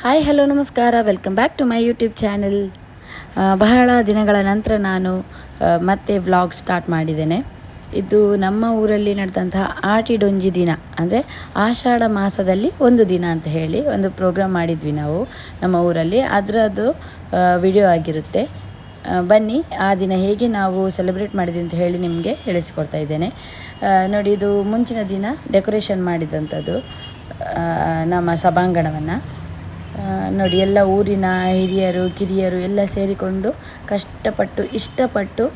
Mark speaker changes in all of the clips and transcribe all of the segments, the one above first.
Speaker 1: Hi, hello, ನಮಸ್ಕಾರ. Welcome back to my YouTube channel ಬಹಳ ದಿನಗಳ ನಂತರ ನಾನು ಮತ್ತೆ ವ್ಲಾಗ್ ಸ್ಟಾರ್ಟ್ ಮಾಡಿದ್ದೇನೆ. ಇದು ನಮ್ಮ ಊರಲ್ಲಿ ನಡೆದಂತಹ ಆಟಿಡೊಂಜಿ ದಿನ. ಅಂದರೆ ಆಷಾಢ ಮಾಸದಲ್ಲಿ ಒಂದು ದಿನ ಅಂತ ಹೇಳಿ ಒಂದು ಪ್ರೋಗ್ರಾಮ್ ಮಾಡಿದ್ವಿ ನಾವು ನಮ್ಮ ಊರಲ್ಲಿ. ಅದರದ್ದು ವಿಡಿಯೋ ಆಗಿರುತ್ತೆ. ಬನ್ನಿ, ಆ ದಿನ ಹೇಗೆ ನಾವು ಸೆಲೆಬ್ರೇಟ್ ಮಾಡಿದ್ವಿ ಅಂತ ಹೇಳಿ ನಿಮಗೆ ತಿಳಿಸಿಕೊಡ್ತಾ ಇದ್ದೇನೆ. ನೋಡಿ, ಇದು ಮುಂಚಿನ ದಿನ ಡೆಕೋರೇಷನ್ ಮಾಡಿದಂಥದ್ದು ನಮ್ಮ ಸಭಾಂಗಣವನ್ನು. ನೋಡಿ ಎಲ್ಲ ಊರಿನ ಹಿರಿಯರು ಕಿರಿಯರು ಎಲ್ಲ ಸೇರಿಕೊಂಡು ಕಷ್ಟಪಟ್ಟು ಇಷ್ಟಪಟ್ಟು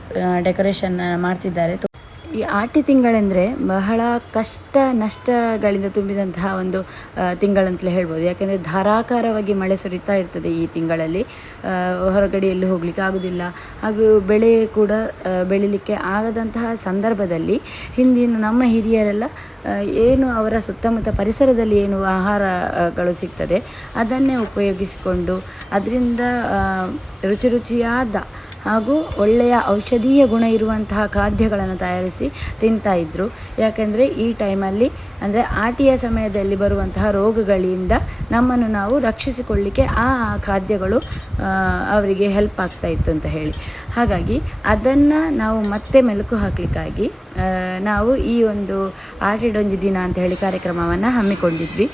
Speaker 1: ಡೆಕೋರೇಷನ್ ಮಾಡ್ತಿದ್ದಾರೆ. ಈ ಆಟಿ ತಿಂಗಳೆಂದರೆ ಬಹಳ ಕಷ್ಟ ನಷ್ಟಗಳಿಂದ ತುಂಬಿದಂತಹ ಒಂದು ತಿಂಗಳಂತಲೇ ಹೇಳ್ಬೋದು. ಯಾಕೆಂದರೆ ಧಾರಾಕಾರವಾಗಿ ಮಳೆ ಸುರಿತಾ ಇರ್ತದೆ ಈ ತಿಂಗಳಲ್ಲಿ. ಹೊರಗಡೆ ಎಲ್ಲೂ ಹೋಗ್ಲಿಕ್ಕೆ ಆಗೋದಿಲ್ಲ. ಹಾಗೂ ಬೆಳೆ ಕೂಡ ಬೆಳಿಲಿಕ್ಕೆ ಆಗದಂತಹ ಸಂದರ್ಭದಲ್ಲಿ ಹಿಂದಿನ ನಮ್ಮ ಹಿರಿಯರೆಲ್ಲ ಏನು ಅವರ ಸುತ್ತಮುತ್ತ ಪರಿಸರದಲ್ಲಿ ಏನು ಆಹಾರಗಳು ಸಿಗ್ತದೆ, ಅದನ್ನೇ ಉಪಯೋಗಿಸಿಕೊಂಡು, ಅದರಿಂದ ರುಚಿ ರುಚಿಯಾದ ಹಾಗೂ ಒಳ್ಳೆಯ ಔಷಧೀಯ ಗುಣ ಇರುವಂತಹ ಖಾದ್ಯಗಳನ್ನು ತಯಾರಿಸಿ ತಿಂತಾ ಇದ್ದರು ಯಾಕೆಂದರೆ ಈ ಟೈಮಲ್ಲಿ ಅಂದರೆ ಆಟಿಯ ಸಮಯದಲ್ಲಿ ಬರುವಂತಹ ರೋಗಗಳಿಂದ ನಮ್ಮನ್ನು ನಾವು ರಕ್ಷಿಸಿಕೊಳ್ಳಿಕ್ಕೆ ಆ ಖಾದ್ಯಗಳು ಅವರಿಗೆ ಹೆಲ್ಪ್ ಆಗ್ತಾ ಇತ್ತು ಅಂತ ಹೇಳಿ. ಹಾಗಾಗಿ ಅದನ್ನು ನಾವು ಮತ್ತೆ ಮೆಲುಕು ಹಾಕಲಿಕ್ಕಾಗಿ ನಾವು ಈ ಒಂದು ಆಟಿಡೊಂಜಿ ದಿನ ಅಂತ ಹೇಳಿ ಕಾರ್ಯಕ್ರಮವನ್ನು ಹಮ್ಮಿಕೊಂಡಿದ್ವಿ.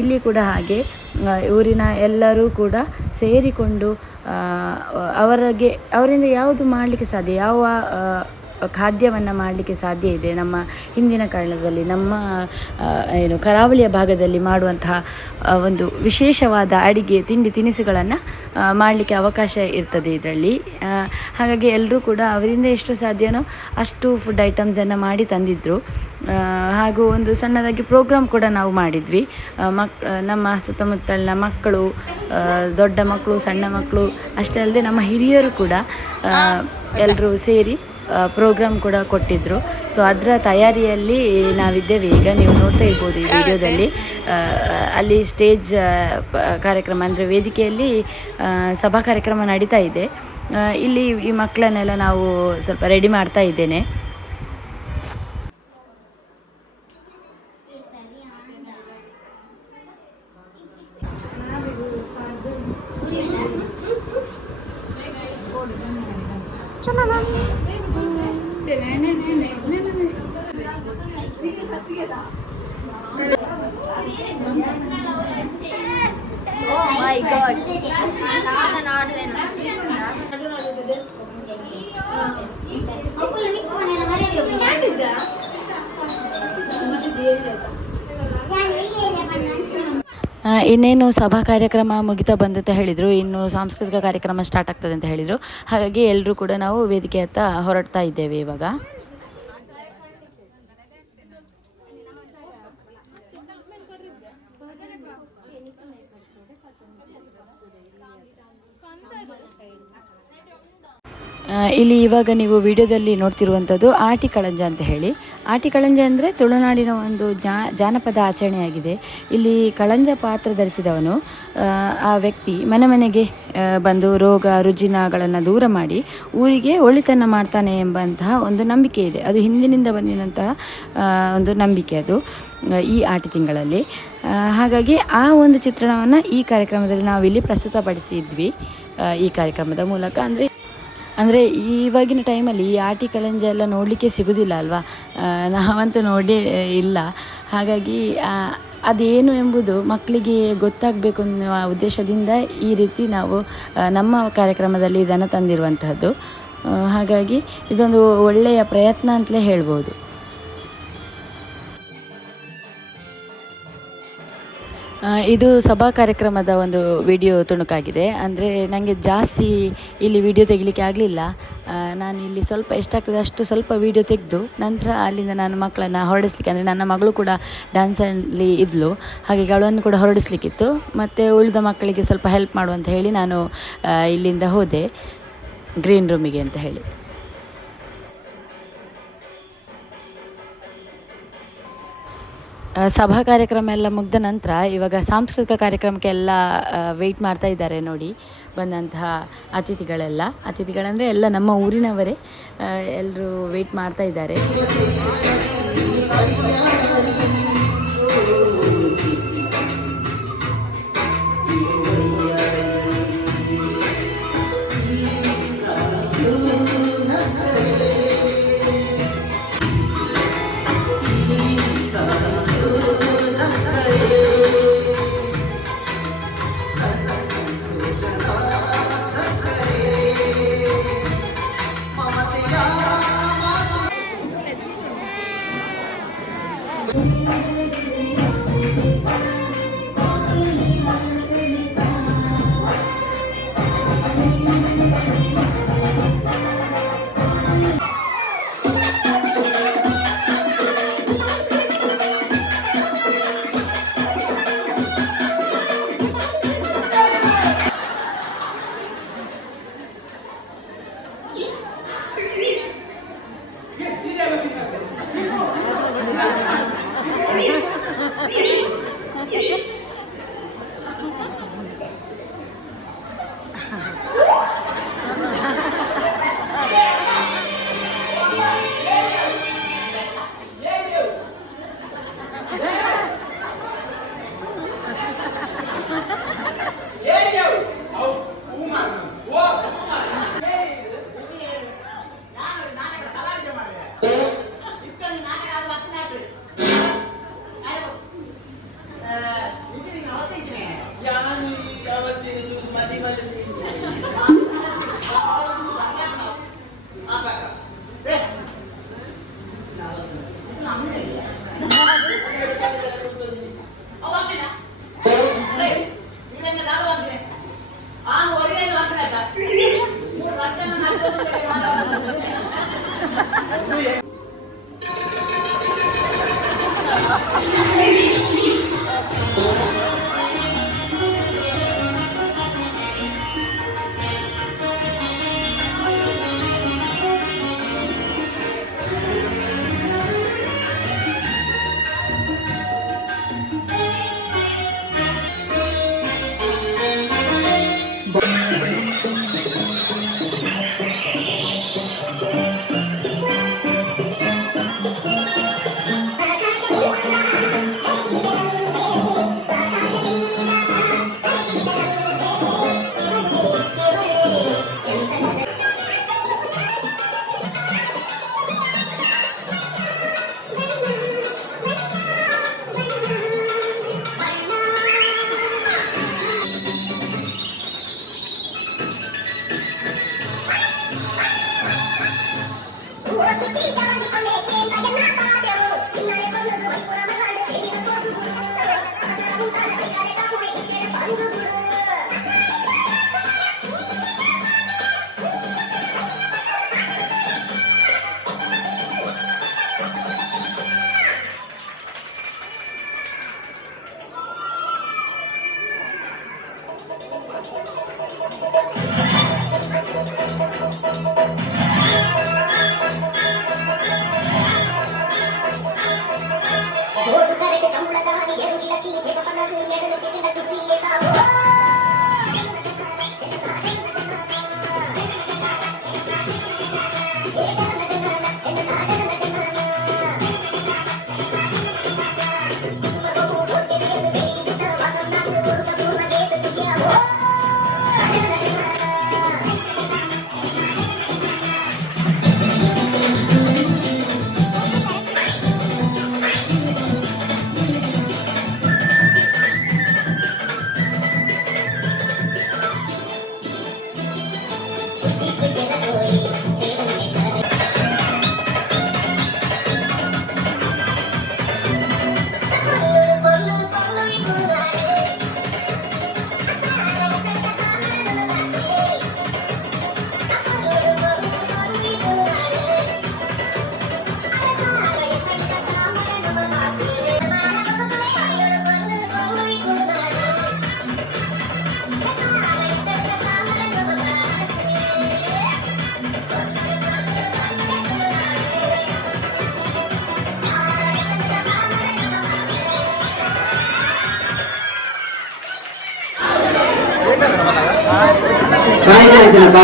Speaker 1: ಇಲ್ಲಿ ಕೂಡ ಹಾಗೆ ಊರಿನ ಎಲ್ಲರೂ ಕೂಡ ಸೇರಿಕೊಂಡು ಅವರಿಗೆ, ಅವರಿಂದ ಯಾವುದು ಮಾಡಲಿಕ್ಕೆ ಸಾಧ್ಯ? ಯಾವ ಖಾದ್ಯವನ್ನು ಮಾಡಲಿಕ್ಕೆ ಸಾಧ್ಯ ಇದೆ. ನಮ್ಮ ಹಿಂದಿನ ಕಾಲದಲ್ಲಿ ನಮ್ಮ ಏನು ಕರಾವಳಿಯ ಭಾಗದಲ್ಲಿ ಮಾಡುವಂತಹ ಒಂದು ವಿಶೇಷವಾದ ಅಡಿಗೆ ತಿಂಡಿ ತಿನಿಸುಗಳನ್ನು ಮಾಡಲಿಕ್ಕೆ ಅವಕಾಶ ಇರ್ತದೆ ಇದರಲ್ಲಿ. ಹಾಗಾಗಿ ಎಲ್ಲರೂ ಕೂಡ ಅವರಿಂದ ಎಷ್ಟು ಸಾಧ್ಯನೋ ಅಷ್ಟು ಫುಡ್ ಐಟಮ್ಸನ್ನು ಮಾಡಿ ತಂದಿದ್ದರು ಹಾಗೂ ಒಂದು ಸಣ್ಣದಾಗಿ ಪ್ರೋಗ್ರಾಮ್ ಕೂಡ ನಾವು ಮಾಡಿದ್ವಿ. ಮಕ್ ನಮ್ಮ ಸುತ್ತಮುತ್ತಲಿನ ಮಕ್ಕಳು ದೊಡ್ಡ ಮಕ್ಕಳು ಸಣ್ಣ ಮಕ್ಕಳು ಅಷ್ಟೇ ಅಲ್ಲದೆ ನಮ್ಮ ಹಿರಿಯರು ಕೂಡ ಎಲ್ಲರೂ ಸೇರಿ ಪ್ರೋಗ್ರಾಮ್ ಕೂಡ ಕೊಟ್ಟಿದ್ದರು ಸೊ ಅದರ ತಯಾರಿಯಲ್ಲಿ ನಾವಿದ್ದೇವೆ. ಈಗ ನೀವು ನೋಡ್ತಾ ಇರ್ಬೋದು ಈ ವಿಡಿಯೋದಲ್ಲಿ. ಅಲ್ಲಿ ಸ್ಟೇಜ್ ಕಾರ್ಯಕ್ರಮ ಅಂದರೆ ವೇದಿಕೆಯಲ್ಲಿ ಸಭಾ ಕಾರ್ಯಕ್ರಮ ನಡೀತಾ ಇದೆ. ಇಲ್ಲಿ ಈ ಮಕ್ಕಳನ್ನೆಲ್ಲ ನಾವು ಸ್ವಲ್ಪ ರೆಡಿ ಮಾಡ್ತಾ ಇದ್ದೇನೆ. ಆ, ಇನ್ನೇನು ಸಭಾ ಕಾರ್ಯಕ್ರಮ ಮುಗಿತಾ ಬಂದಂತ ಹೇಳಿದರು. ಇನ್ನು ಸಾಂಸ್ಕೃತಿಕ ಕಾರ್ಯಕ್ರಮ ಸ್ಟಾರ್ಟ್ ಆಗ್ತದೆ ಅಂತ ಹೇಳಿದರು. ಹಾಗಾಗಿ ಎಲ್ಲರೂ ಕೂಡ ನಾವು ವೇದಿಕೆ ಹತ್ತ ಹೊರಡ್ತಾ ಇದ್ದೇವೆ ಇವಾಗ. ಇಲ್ಲಿ ಇವಾಗ ನೀವು ವಿಡಿಯೋದಲ್ಲಿ ನೋಡ್ತಿರುವಂಥದ್ದು ಆಟಿ ಕಳಂಜ ಅಂತ ಹೇಳಿ. ಆಟಿ ಕಳಂಜ ಅಂದರೆ ತುಳುನಾಡಿನ ಒಂದು ಜಾ ಜಾನಪದ ಆಚರಣೆಯಾಗಿದೆ. ಇಲ್ಲಿ ಕಳಂಜ ಪಾತ್ರ ಧರಿಸಿದವನು ಆ, ವ್ಯಕ್ತಿ ಮನೆ ಮನೆಗೆ ಬಂದು ರೋಗ ರುಜಿನಗಳನ್ನು ದೂರ ಮಾಡಿ ಊರಿಗೆ ಒಳಿತನ್ನು ಮಾಡ್ತಾನೆ ಎಂಬಂತಹ ಒಂದು ನಂಬಿಕೆ ಇದೆ. ಅದು ಹಿಂದಿನಿಂದ ಬಂದಿದಂತಹ ಒಂದು ನಂಬಿಕೆ ಅದು ಈ ಆಟಿ ತಿಂಗಳಲ್ಲಿ. ಹಾಗಾಗಿ ಆ ಒಂದು ಚಿತ್ರಣವನ್ನು ಈ ಕಾರ್ಯಕ್ರಮದಲ್ಲಿ ನಾವಿಲ್ಲಿ ಪ್ರಸ್ತುತಪಡಿಸಿದ್ವಿ ಈ ಕಾರ್ಯಕ್ರಮದ ಮೂಲಕ. ಅಂದರೆ ಅಂದರೆ ಇವಾಗಿನ ಟೈಮಲ್ಲಿ ಈ ಆಟಿ ಕಲಂಜ ಎಲ್ಲ ನೋಡಲಿಕ್ಕೆ ಸಿಗುವುದಿಲ್ಲ ಅಲ್ವಾ? ನಾವಂತೂ ನೋಡೇ ಇಲ್ಲ. ಹಾಗಾಗಿ ಅದೇನು ಎಂಬುದು ಮಕ್ಕಳಿಗೆ ಗೊತ್ತಾಗಬೇಕು ಅನ್ನುವ ಉದ್ದೇಶದಿಂದ ಈ ರೀತಿ ನಾವು ನಮ್ಮ ಕಾರ್ಯಕ್ರಮದಲ್ಲಿ ಇದನ್ನು ತಂದಿರುವಂತಹದ್ದು. ಹಾಗಾಗಿ ಇದೊಂದು ಒಳ್ಳೆಯ ಪ್ರಯತ್ನ ಅಂತಲೇ ಹೇಳ್ಬೋದು. ಇದು ಸಭಾ ಕಾರ್ಯಕ್ರಮದ ಒಂದು ವಿಡಿಯೋ ತುಣುಕಾಗಿದೆ. ಅಂದರೆ ನನಗೆ ಜಾಸ್ತಿ ಇಲ್ಲಿ ವಿಡಿಯೋ ತೆಗಿಲಿಕ್ಕೆ ಆಗಲಿಲ್ಲ. ನಾನು ಇಲ್ಲಿ ಸ್ವಲ್ಪ ಎಷ್ಟಾಗ್ತದೆ ಅಷ್ಟು ಸ್ವಲ್ಪ ವಿಡಿಯೋ ತೆಗೆದು ನಂತರ ಅಲ್ಲಿಂದ ನಾನು ಮಕ್ಕಳನ್ನು ಹೊರಡಿಸ್ಲಿಕ್ಕೆ ಅಂದರೆ ನನ್ನ ಮಗಳು ಕೂಡ ಡ್ಯಾನ್ಸಲ್ಲಿ ಇದ್ಲು. ಹಾಗಾಗಿ ಅವಳನ್ನು ಕೂಡ ಹೊರಡಿಸ್ಲಿಕ್ಕಿತ್ತು. ಮತ್ತು ಉಳಿದ ಮಕ್ಕಳಿಗೆ ಸ್ವಲ್ಪ ಹೆಲ್ಪ್ ಮಾಡುವಂತ ಹೇಳಿ ನಾನು ಇಲ್ಲಿಂದ ಹೋದೆ. ಗ್ರೀನ್ ರೂಮಿಗೆ ಅಂತ ಹೇಳಿ. ಸಭಾ ಕಾರ್ಯಕ್ರಮ ಎಲ್ಲ ಮುಗಿದ ನಂತರ ಇವಾಗ ಸಾಂಸ್ಕೃತಿಕ ಕಾರ್ಯಕ್ರಮಕ್ಕೆ ಎಲ್ಲ ವೆಯ್ಟ್ ಮಾಡ್ತಾ ಇದ್ದಾರೆ ನೋಡಿ ಬಂದಂತಹ ಅತಿಥಿಗಳೆಲ್ಲ. ಅತಿಥಿಗಳಂದರೆ ಎಲ್ಲ ನಮ್ಮ ಊರಿನವರೇ ಎಲ್ಲರೂ ವೆಯ್ಟ್ ಮಾಡ್ತಾ ಇದ್ದಾರೆ.
Speaker 2: 看 看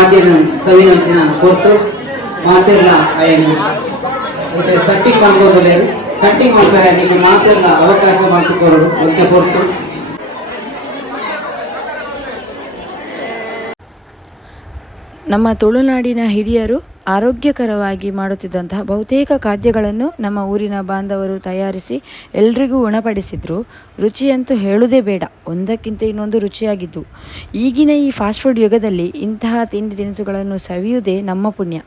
Speaker 2: ಮಾತೆಯನ್ನು ಸವಿನಂಚಿನ ಕೊಟ್ಟು ಮಾತೆಲ್ಲ ಏನು, ಮತ್ತೆ ಸಟ್ಟಿಂಗ್ ಮಾಡ್ಕೋದಲ್ಲೇ ಸಟ್ಟಿಂಗ್ ಮಾಡ್ತಾರೆ ನಿಮ್ಮ ಮಾತೆಲ್ಲ ಅವಕಾಶ ಮಾಡಿಕೊಡೋದು ಮತ್ತೆ ಕೊಟ್ಟು
Speaker 1: ನಮ್ಮ ತುಳುನಾಡಿನ ಹಿರಿಯರು ಆರೋಗ್ಯಕರವಾಗಿ ಮಾಡುತ್ತಿದ್ದಂತಹ ಬಹುತೇಕ ಖಾದ್ಯಗಳನ್ನು ನಮ್ಮ ಊರಿನ ಬಾಂಧವರು ತಯಾರಿಸಿ ಎಲ್ರಿಗೂ ಉಣಪಡಿಸಿದ್ರು. ರುಚಿಯಂತೂ ಹೇಳುವುದೇ ಬೇಡ. ಒಂದಕ್ಕಿಂತ ಇನ್ನೊಂದು ರುಚಿಯಾಗಿದ್ದು. ಈಗಿನ ಈ ಫಾಸ್ಟ್ ಫುಡ್ ಯುಗದಲ್ಲಿ ಇಂತಹ ತಿಂಡಿ ತಿನಿಸುಗಳನ್ನು ಸವಿಯುವುದೇ ನಮ್ಮ ಪುಣ್ಯ.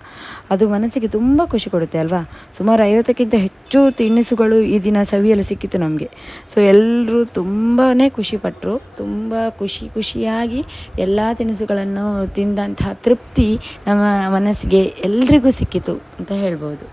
Speaker 1: ಅದು ಮನಸ್ಸಿಗೆ ತುಂಬ ಖುಷಿ ಕೊಡುತ್ತೆ ಅಲ್ವಾ? ಸುಮಾರು ಐವತ್ತಕ್ಕಿಂತ ಹೆಚ್ಚು ತಿನಿಸುಗಳು ಈ ದಿನ ಸವಿಯಲು ಸಿಕ್ಕಿತು ನಮಗೆ. ಸೊ ಎಲ್ಲರೂ ತುಂಬಾ ಖುಷಿಪಟ್ಟರು ತುಂಬ ಖುಷಿ ಖುಷಿಯಾಗಿ ಎಲ್ಲ ತಿನಿಸುಗಳನ್ನು ತಿಂದಂತಹ ತೃಪ್ತಿ ನಮ್ಮ ಮನಸ್ಸಿಗೆ ಎಲ್ರಿಗೂ ಸಿಕ್ಕಿತು ಅಂತ ಹೇಳ್ಬೋದು.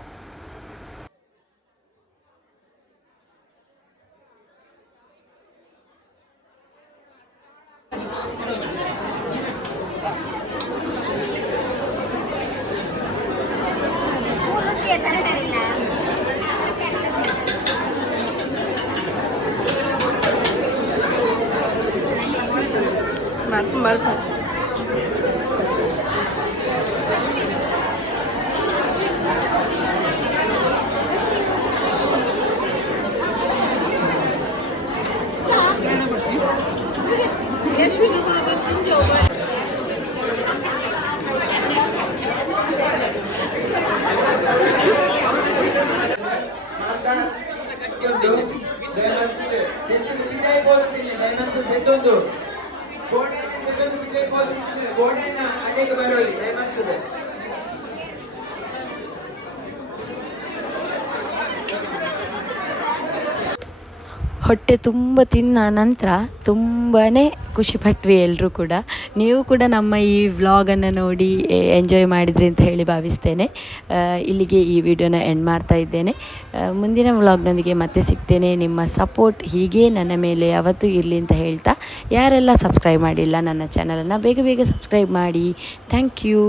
Speaker 2: ಕೋರುತ್ತೀನಿ
Speaker 1: ಹೊಟ್ಟೆ ತುಂಬ ತಿನ್ನ ನಂತರ ತುಂಬಾ ಖುಷಿಪಟ್ವಿ ಎಲ್ಲರೂ ಕೂಡ. ನೀವು ಕೂಡ ನಮ್ಮ ಈ ವ್ಲಾಗನ್ನು ನೋಡಿ ಎಂಜಾಯ್ ಮಾಡಿದ್ರಿ ಅಂತ ಹೇಳಿ ಭಾವಿಸ್ತೇನೆ. ಇಲ್ಲಿಗೆ ಈ ವಿಡಿಯೋನ ಎಂಡ್ ಮಾಡ್ತಾ ಇದ್ದೇನೆ. ಮುಂದಿನ ವ್ಲಾಗ್ನೊಂದಿಗೆ ಮತ್ತೆ ಸಿಗ್ತೇನೆ. ನಿಮ್ಮ ಸಪೋರ್ಟ್ ಹೀಗೆ ನನ್ನ ಮೇಲೆ ಯಾವತ್ತೂ ಇರಲಿ ಅಂತ ಹೇಳ್ತಾ, ಯಾರೆಲ್ಲ ಸಬ್ಸ್ಕ್ರೈಬ್ ಮಾಡಿಲ್ಲ ನನ್ನ ಚಾನಲನ್ನು ಬೇಗ ಬೇಗ ಸಬ್ಸ್ಕ್ರೈಬ್ ಮಾಡಿ. Thank you